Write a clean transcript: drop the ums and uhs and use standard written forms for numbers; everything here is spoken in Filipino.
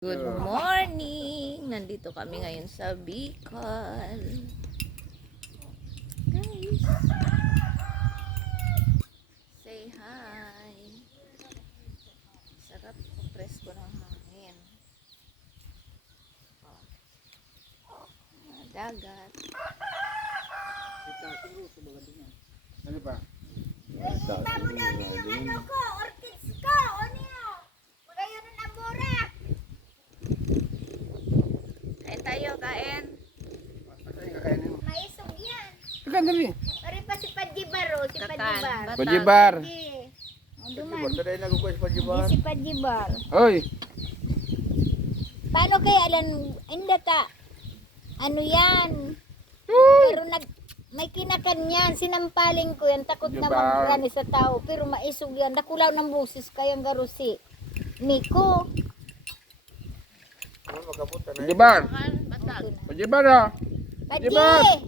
Good morning! Nandito kami ngayon sa Bicol. Guys, say hi. Sarap sa presko ng hangin. Dagat. Ano ba? Kita mo namin yung ano ko, orchids ko, o niyo. Magayon na burak. Kain tayo, kain. Ano yung kakainin mo? Maisog yan. Kakan dali. Pari pa si Pajibar, o, si Katan, Pajibar. batag. Pajibar. Sige. O, Pajibar. duman. Taday na kukuha sa Pajibar. Di si Pajibar. Hoy. Paano kaya alam, hindi ka, ano yan? Pero may kinakan yan, sinampaling ko yan, takot Pajibar. naman gani sa tao, pero maisog yan, nakulaw ng busis kayang garusi. Miko. Pajibar. Batag. Pajibar ah. Paji!